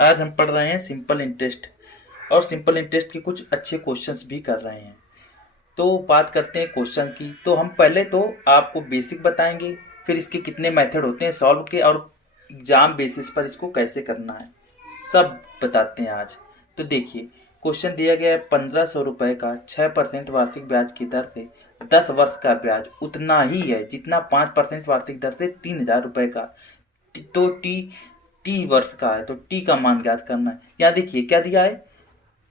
आज हम पढ़ रहे हैं सिंपल इंटरेस्ट और सिंपल इंटरेस्ट के कुछ अच्छे क्वेश्चंस भी कर रहे हैं। तो बात करते हैं क्वेश्चन की। तो हम पहले तो आपको बेसिक बताएंगे, फिर इसके कितने मेथड होते हैं सॉल्व के और एग्जाम बेसिस पर इसको कैसे करना है सब बताते हैं आज। तो देखिए क्वेश्चन दिया गया है 1500 रुपये का 6% वार्षिक ब्याज की दर से 10 वर्ष का ब्याज उतना ही है जितना 5% वार्षिक दर से 3000 रुपये का। तो टी वर्ष का है तो टी का मान ज्ञात करना है। यहाँ देखिए क्या दिया है,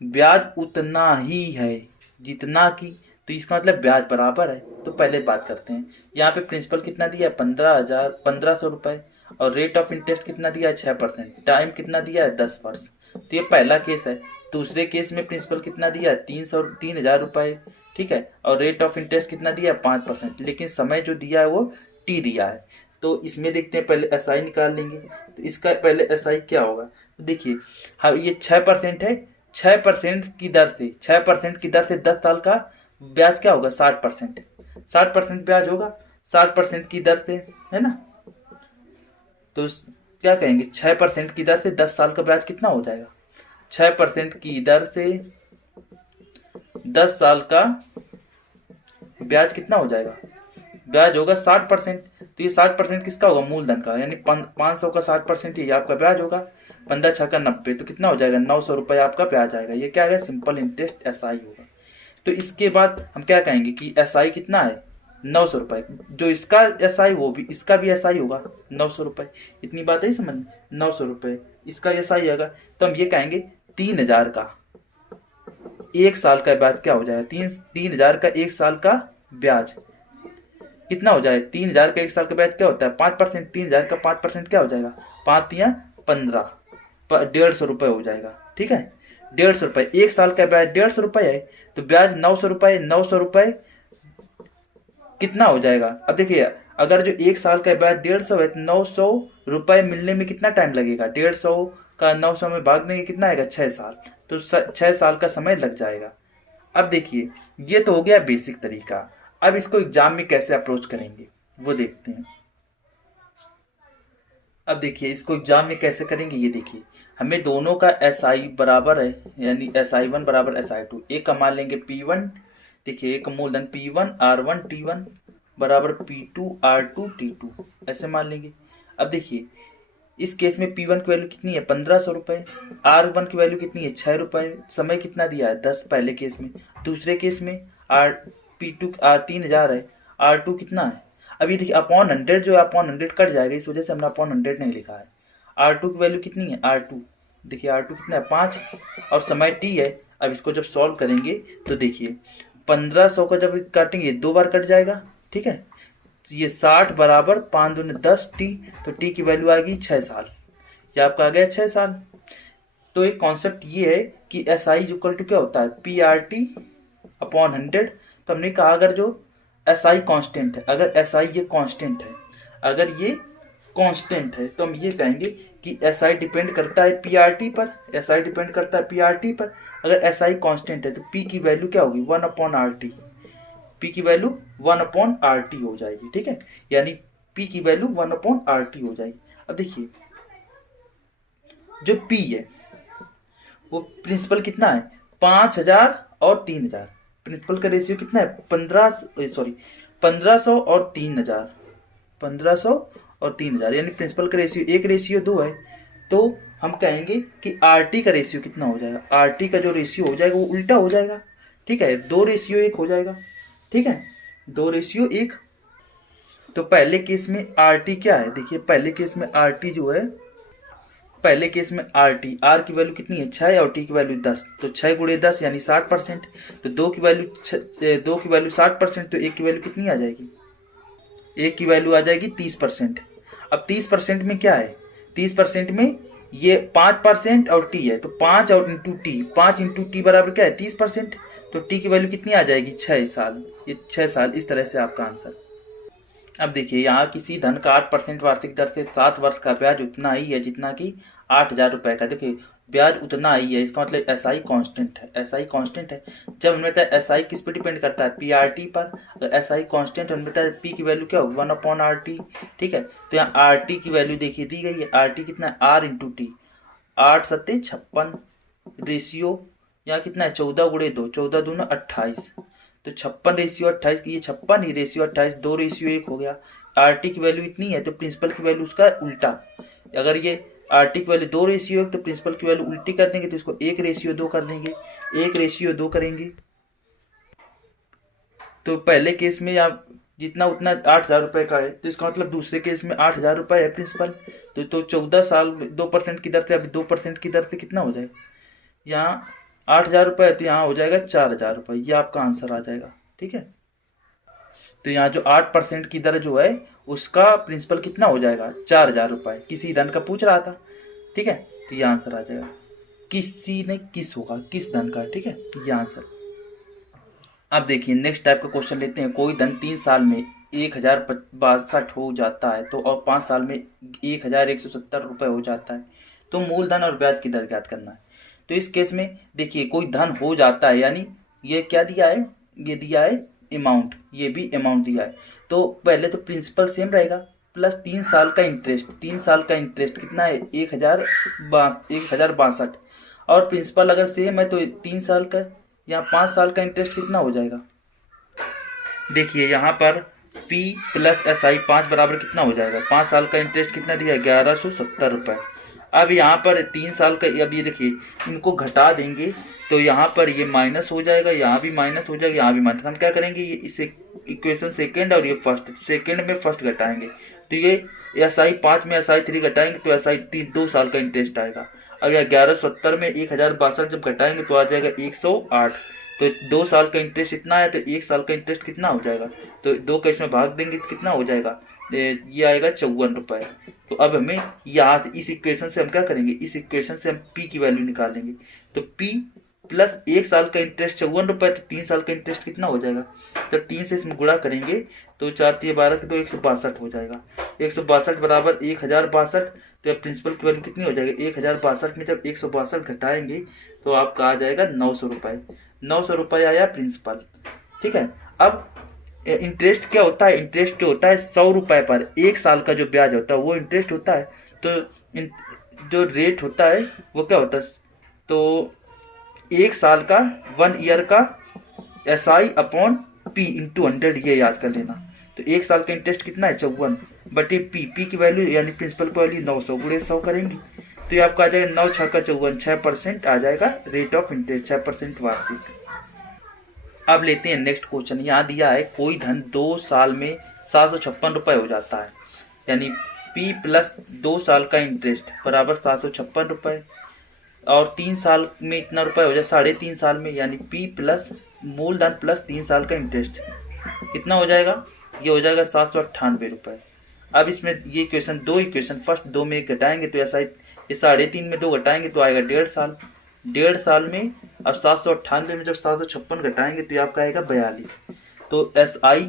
ब्याज उतना ही है जितना की, तो इसका मतलब ब्याज बराबर है। तो पहले बात करते हैं, यहाँ पे प्रिंसिपल कितना दिया है 1500 रुपये और रेट ऑफ इंटरेस्ट कितना दिया है 6%, टाइम कितना दिया है 10 वर्ष। तो ये पहला केस है। दूसरे केस में प्रिंसिपल कितना दिया है 3000 रुपये, ठीक है, और रेट ऑफ इंटरेस्ट कितना दिया है 5%, लेकिन समय जो दिया है वो टी दिया है। तो इसमें देखते हैं, पहले एस आई निकाल लेंगे। तो इसका पहले एस आई क्या होगा, तो देखिए हाँ ये 6% है, 6% की दर से 6% की दर से 10 साल का ब्याज क्या होगा 60%, 60% ब्याज होगा 60% की दर से, है ना। तो क्या कहेंगे 6% की दर से 10 साल का ब्याज कितना हो जाएगा, 6% की दर से 10 साल का ब्याज कितना हो जाएगा, ब्याज होगा 60%। तो ये 60% किसका होगा, मूलधन का, यानी 500 का 60% ये आपका ब्याज होगा। 15 छक्का 90, तो कितना हो जाएगा 900 रुपये आपका ब्याज आएगा। ये क्या है, सिंपल इंटरेस्ट एस आई होगा। तो इसके बाद हम क्या कहेंगे कि एस आई कितना है 900 रुपये, जो इसका एस आई वो भी इसका भी एस आई होगा 900 रुपये। इतनी बात है समझ, 900 रुपये इसका एस आई होगा। तो हम ये कहेंगे 3000 का एक साल का ब्याज क्या हो जाएगा, 3000 का एक साल का ब्याज कितना हो जाएगा, 3000 का एक साल का ब्याज क्या होता है 5%, 3000 का 5% क्या हो जाएगा 5 या 15, 150 रुपये हो जाएगा। ठीक है, 150 रुपये एक साल का ब्याज 150 रुपये है, तो ब्याज 900 रुपये, 900 रुपये कितना हो जाएगा। अब देखिए अगर जो एक साल का ब्याज 150 है तो 900 रुपये मिलने में कितना टाइम लगेगा, 150 का 900 में भाग देंगे कितना आएगा 6 साल, तो 6 साल का समय लग जाएगा। अब देखिए ये तो हो गया बेसिक तरीका। अब इसको एग्जाम में कैसे अप्रोच करेंगे वो देखते हैं। अब देखिए इसको एग्जाम में कैसे करेंगे, ये देखिए हमें दोनों का एस आई बराबर है, यानी SI1 बराबर SI2। एक का मान लेंगे P1, देखिए एक मूलधन P1 R1 T1 बराबर P2 R2 T2, ऐसे मान लेंगे। अब देखिए इस केस में P1 की वैल्यू कितनी है 1500 रुपये, R1 की वैल्यू कितनी है 6 रुपये, समय कितना दिया है 10 पहले केस में। दूसरे केस में P2 3000 है, R2 कितना है, अब ये देखिए अपॉन 100, जो अपॉन 100 कट जाएगा, इस वजह से हमने अपॉन 100 नहीं लिखा है। R2 की वैल्यू कितनी है, R2 देखिए R2 कितना है 5 और समय T है। अब इसको जब सॉल्व करेंगे तो देखिए 1500 का जब काटेंगे 2 बार कट जाएगा, ठीक है। ये 60 बराबर 5 दूनी 10 T, तो T की वैल्यू आएगी 6 साल, ये आपका आ गया 6 साल। तो एक कॉन्सेप्ट ये है कि एस आई इक्वल टू क्या होता है PRT अपॉन 100। तो हमने कहा अगर जो एस आई कॉन्स्टेंट है, अगर एस आई ये कॉन्स्टेंट है, अगर ये कांस्टेंट है, तो हम ये कहेंगे कि एस आई डिपेंड करता है PRT पर, एस आई डिपेंड करता है PRT पर। अगर एस आई कॉन्स्टेंट है तो P की वैल्यू क्या होगी 1/RT, P की वैल्यू 1/RT हो जाएगी, ठीक है, यानी P की वैल्यू 1/RT हो जाएगी। अब देखिए जो P है वो प्रिंसिपल कितना है 5000 और 3000, प्रिंसिपल का रेशियो कितना है 1500 और 3000, 1500 और 3000, यानी प्रिंसिपल का रेशियो 1:2 है। तो हम कहेंगे कि RT का रेशियो कितना हो जाएगा, RT का जो रेशियो हो जाएगा वो उल्टा हो जाएगा, ठीक है, 2:1 हो जाएगा, ठीक है, 2:1। तो पहले केस में RT क्या है, देखिए पहले केस में RT जो है, पहले केस में RT R की वैल्यू कितनी है 6 और T की वैल्यू 10, तो 6 × 10 यानी 60%। तो 2 की वैल्यू 60%, तो 1 की वैल्यू कितनी आ जाएगी, 1 की वैल्यू आ जाएगी 30%। अब 30% में क्या है, 30% में ये 5% और T है, तो 5 और इंटू टी, 5 इंटू टी बराबर क्या है 30%। तो T की वैल्यू कितनी आ जाएगी 6 साल, ये 6 साल, इस तरह से आपका आंसर। अब देखिए यहाँ किसी धन का 8% वार्षिक दर से 7 वर्ष का ब्याज उतना ही है जितना कि 8000 रुपये का। देखिए ब्याज उतना ही है, इसका मतलब एस आई कॉन्स्टेंट है, एस आई कॉन्स्टेंट है। जब हमें बताया एस आई किस पे डिपेंड करता है PRT पर, अगर एस आई कॉन्स्टेंट हमें बताया P की वैल्यू क्या होगी 1/RT, ठीक है। तो यहाँ RT की वैल्यू देखिए दी गई है, RT कितना है R इंटू टी, 8 सत्ते 56 रेशियो यहाँ कितना है 14 × 2, 14 दूना 28, तो 56/28 की ये 56 ही रेशियो 28, 2/1 हो गया। RT की वैल्यू इतनी है तो प्रिंसिपल की वैल्यू उसका उल्टा, अगर ये RT की वैल्यू 2/1 तो प्रिंसिपल की वैल्यू उल्टी कर देंगे तो इसको 1/2 कर देंगे, 1/2 करेंगे तो पहले केस में आप जितना उतना 8,000 रुपये का है, तो इसका मतलब दूसरे केस में 8,000 रुपये है प्रिंसिपल। तो 14 साल 2% की दर से, अभी 2% की दर से कितना हो जाएगा, यहाँ 8,000 रुपये है तो यहाँ हो जाएगा 4,000 रुपये, ये आपका आंसर आ जाएगा। ठीक है, तो यहाँ जो 8% की दर जो है उसका प्रिंसिपल कितना हो जाएगा 4,000 रुपये, किसी धन का पूछ रहा था। ठीक है, तो ये आंसर आ जाएगा, किसी ने किस होगा, किस धन का। ठीक है, तो ये आंसर। अब देखिए नेक्स्ट टाइप का क्वेश्चन लेते हैं। कोई धन 3 साल में 1,062 हो जाता है तो और 5 साल में 1,170 रुपये हो जाता है, तो मूलधन और ब्याज की दर ज्ञात करना है। तो इस केस में देखिए कोई धन हो जाता है, यानी ये क्या दिया है, ये दिया है अमाउंट, ये भी अमाउंट दिया है। तो पहले तो प्रिंसिपल सेम रहेगा प्लस 3 साल का इंटरेस्ट, 3 साल का इंटरेस्ट कितना है 1,062, और प्रिंसिपल अगर सेम है तो 3 साल का, यहाँ 5 साल का इंटरेस्ट कितना हो जाएगा, देखिए यहाँ पर P + SI 5 बराबर कितना हो जाएगा, 5 साल का इंटरेस्ट कितना दिया 1,170 रुपये। अब यहाँ पर 3 साल का, अब ये देखिए इनको घटा देंगे तो यहाँ पर ये माइनस हो जाएगा, यहाँ भी माइनस हो जाएगा, यहाँ भी माइनस। हम क्या करेंगे, ये इस इक्वेशन सेकेंड और ये फर्स्ट, सेकेंड में फर्स्ट घटाएंगे तो ये SI 5 में SI 3 घटाएंगे तो SI 2 साल का इंटरेस्ट आएगा। अब 1,170 में 1,062 जब घटाएंगे तो आ जाएगा 108, तो 2 साल का इंटरेस्ट इतना है तो 1 साल का इंटरेस्ट कितना हो जाएगा, तो 2 का इसमें भाग देंगे तो कितना हो जाएगा, ये आएगा 54 रुपये। तो अब हमें यहाँ इस इक्वेशन से हम क्या करेंगे, इस इक्वेशन से हम P की वैल्यू निकालेंगे। तो P प्लस 1 साल का इंटरेस्ट 54 रुपये, तो 3 साल का इंटरेस्ट कितना हो जाएगा, तो 3 से इसमें गुणा करेंगे तो 4 × 12 तो 162 हो जाएगा। 162 बराबर 1,062, तो अब प्रिंसिपल की वैल्यू कितनी हो जाएगी, 1,062 में जब 162 घटाएंगे तो आपका आ जाएगा 900 रुपये, 900 रुपये आया प्रिंसिपल। ठीक है, अब इंटरेस्ट क्या होता है, इंटरेस्ट जो होता है 100 रुपये पर 1 साल का जो ब्याज होता है वो इंटरेस्ट होता है। तो जो रेट होता है वो क्या होता है, तो 1 साल का 1 ईयर का SI/P × 100, ये याद कर लेना। तो 1 साल का इंटरेस्ट कितना है 54 बटे P की वैल्यू यानी प्रिंसिपल की वैल्यू 900 × 100 करेंगे तो ये आपका आ जाएगा 9 × 6 = 54, 6% आ जाएगा रेट ऑफ इंटरेस्ट, 6% वार्षिक। अब लेते हैं नेक्स्ट क्वेश्चन। यहाँ दिया है कोई धन 2 साल में 756 रुपये हो जाता है, यानी P + 2 साल का इंटरेस्ट बराबर 756 रुपये, और 3 साल में इतना रुपये हो जाए 3.5 साल में, यानी P प्लस मूलधन प्लस 3 साल का इंटरेस्ट कितना हो जाएगा, ये हो जाएगा 798 रुपये। अब इसमें ये इक्वेशन, 2 इक्वेशन, फर्स्ट 2 में 1 घटाएंगे तो ऐसा, ये 3.5 में 2 घटाएंगे तो आएगा 1.5 साल, 1.5 साल में अब 798 में जब 756 घटाएंगे तो ये आपका आएगा 42। तो SI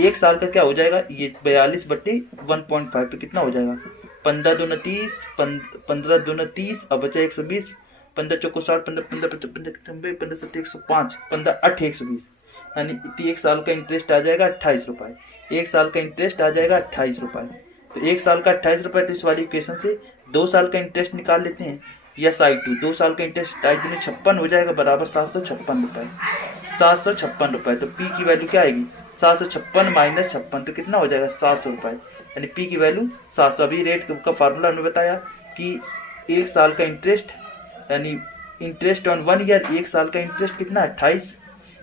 1 साल का क्या हो जाएगा, ये 42 बटे 1.5 पे कितना हो जाएगा, 15 दूना 30, 15 दूना 30, अब बचा 120, 15 चौको 60, 15 15 15 15 7 105, 15 8 120, यानी 1 साल का इंटरेस्ट आ जाएगा 28 रुपये, 1 साल का इंटरेस्ट आ जाएगा 28 रुपये। तो 1 साल का 28 रुपये, तो इस वाली इक्वेशन से 2 साल का इंटरेस्ट निकाल लेते हैं, या SI2 2 साल का इंटरेस्ट 2 56 हो जाएगा बराबर 756 रुपये, 756 रुपये। तो P की वैल्यू क्या आएगी, 756 माइनस 56 तो कितना हो जाएगा 700 रुपये, यानी P की वैल्यू 700। अभी रेट का फार्मूला हमने बताया कि 1 साल का इंटरेस्ट यानी इंटरेस्ट ऑन 1 ईयर, 1 साल का इंटरेस्ट कितना 28,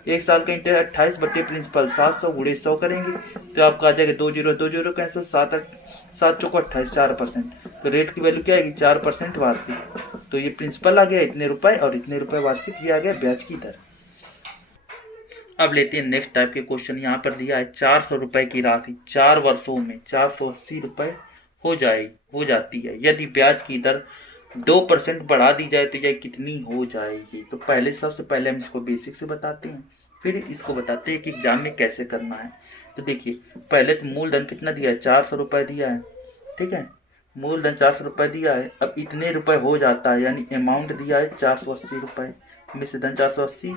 1 साल का इंटरेस्ट 28 बटे प्रिंसिपल 700 × 100 करेंगे तो आपका आ जाएगा 20 कैंसिल, 7 चौको 28, 4%। तो रेट की वैल्यू क्या आएगी 4% वार्षिक। तो ये प्रिंसिपल आ गया इतने रुपए और इतने रुपए वार्षिक, ये आ गया ब्याज की दर। अब लेते हैं नेक्स्ट टाइप के क्वेश्चन। यहाँ पर दिया है 400 रुपए की राशि 4 वर्षों में 480 रुपए हो जाती है, यदि ब्याज की दर 2% बढ़ा दी जाए तो यह कितनी हो जाएगी। तो सबसे पहले हम इसको बेसिक से बताते हैं, फिर इसको बताते हैं कि एग्जाम में कैसे करना है। तो देखिए पहले तो मूलधन कितना दिया है 400 रुपये दिया है, ठीक है, मूलधन 400 रुपये दिया है। अब इतने रुपए हो जाता है यानी अमाउंट दिया है 480 रुपये में से धन 480।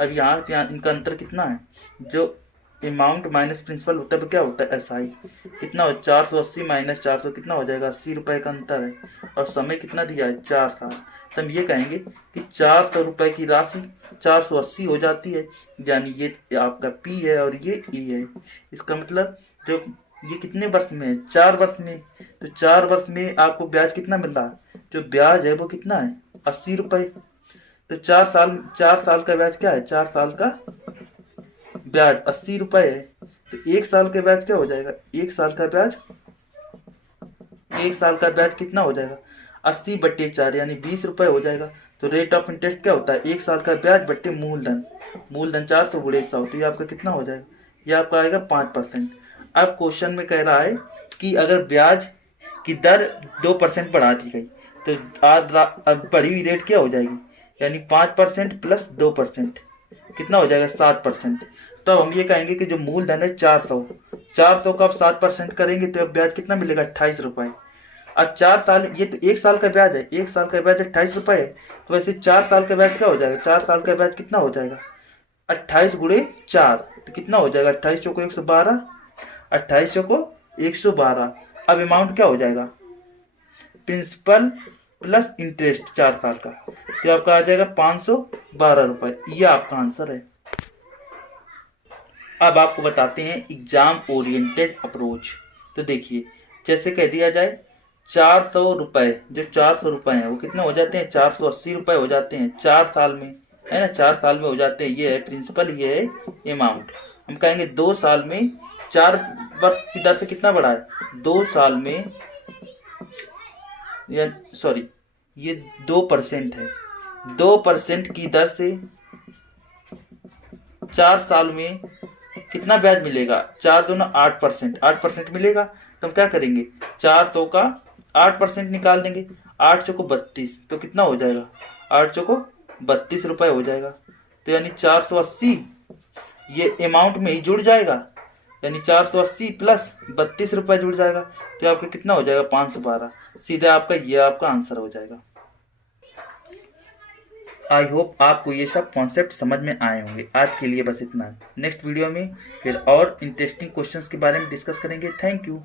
अब यहाँ इनका अंतर कितना है, जो अमाउंट माइनस प्रिंसिपल होता है, क्या होता है एसआई। कितना हो 480 माइनस 400 कितना हो जाएगा, 80 रुपये का अंतर है। और समय कितना दिया है, 4 साल। तो हम ये कहेंगे कि 400 रुपये की राशि 480 हो जाती है, यानी ये आपका पी है और ये ई है। इसका मतलब जो ये कितने वर्ष में है, 4 वर्ष में। तो 4 वर्ष में आपको ब्याज कितना मिल रहा है, जो ब्याज है वो कितना है, 80 रुपये। तो 4 साल का ब्याज क्या है, 4 साल का ब्याज 80 रुपये है। तो 1 साल का ब्याज क्या हो जाएगा, 1 साल का ब्याज कितना हो जाएगा, 80/4 यानी 20 रुपये हो जाएगा। तो रेट ऑफ इंटरेस्ट क्या होता है, 1 साल का ब्याज बट्टे मूलधन 400 गुणे 100। तो ये आपका कितना हो जाएगा, ये आपका आएगा 5%। अब क्वेश्चन में कह रहा है कि अगर ब्याज की दर 2% बढ़ा दी गई तो अब बढ़ी हुई रेट क्या हो जाएगी, यानी 5% प्लस 2% कितना हो जाएगा, 7%। तो अब हम ये कहेंगे कि जो मूलधन है 400 का अब 7% करेंगे तो अब ब्याज कितना मिलेगा, 28 रुपये। अब 4 साल, ये तो 1 साल का ब्याज है, 1 साल का ब्याज 28 रुपये है। तो वैसे 4 साल का ब्याज क्या हो जाएगा, 4 साल का ब्याज कितना हो जाएगा, 28 गुणे 4। तो कितना हो जाएगा, 28 चौको 112, 28 चौको 112। अब अमाउंट क्या हो जाएगा, प्रिंसिपल प्लस इंटरेस्ट 4 साल का, तो आपका आ जाएगा 512 रुपये। ये आपका आंसर है। अब आपको बताते हैं एग्जाम ओरिएंटेड अप्रोच। तो देखिए, जैसे कह दिया जाए 400 रुपये, जो 400 रुपये हैं वो कितने हो जाते हैं, 480 रुपये हो जाते हैं 4 साल में, है ना, 4 साल में हो जाते हैं। ये है प्रिंसिपल, ये है अमाउंट। हम कहेंगे 2 साल में 4 वर्ष की दर से कितना बढ़ा है, 2 साल में, या सॉरी ये 2% है, 2% की दर से 4 साल में कितना ब्याज मिलेगा, 4 दूना 8%, 8% मिलेगा। तो हम क्या करेंगे, 400 का 8% निकाल देंगे, 8 चौको 32, तो कितना हो जाएगा, 8 चौको 32 रुपये हो जाएगा। तो यानी 480 ये अमाउंट में ही जुड़ जाएगा, यानी 480 प्लस 32 रुपये जुड़ जाएगा। तो आपका कितना हो जाएगा, 512। सीधा आपका ये आपका आंसर हो जाएगा। आई होप आपको ये सब कॉन्सेप्ट समझ में आए होंगे। आज के लिए बस इतना। नेक्स्ट वीडियो में फिर और इंटरेस्टिंग क्वेश्चंस के बारे में डिस्कस करेंगे। Thank you.